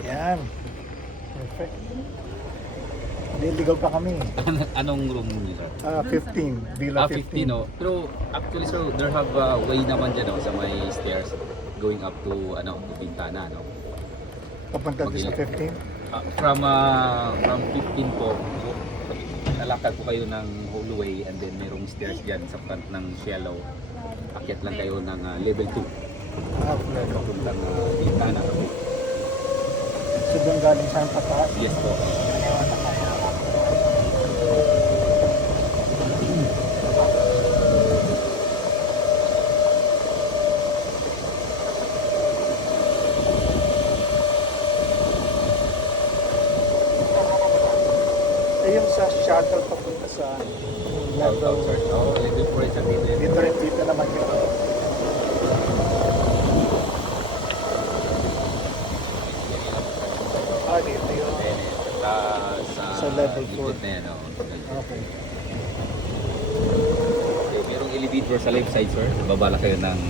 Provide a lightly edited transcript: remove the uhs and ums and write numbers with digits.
Yan. Perfect. Liligaw pa kami. Anong room niyo, sir? 15. Villa 15, 15. no? Pero actually, sir, there have a way naman dyan, no? Sa may stairs going up to, to Bintana, no? Papunta doon sa 15. From 15 po, lalakad po kayo ng hallway and then mayroong stairs dyan sa front ng Cielo. Akyat lang kayo ng level 2. Flat. Papuntang Bintana. So doon galing saan pataas? Yes po. Yung sa shuttle papunta sa level. Level 4 sa dito. Dito naman yun. Dito yun. Sa level 4. Okay. Merong elevator sa left side, sir. Babala kayo ng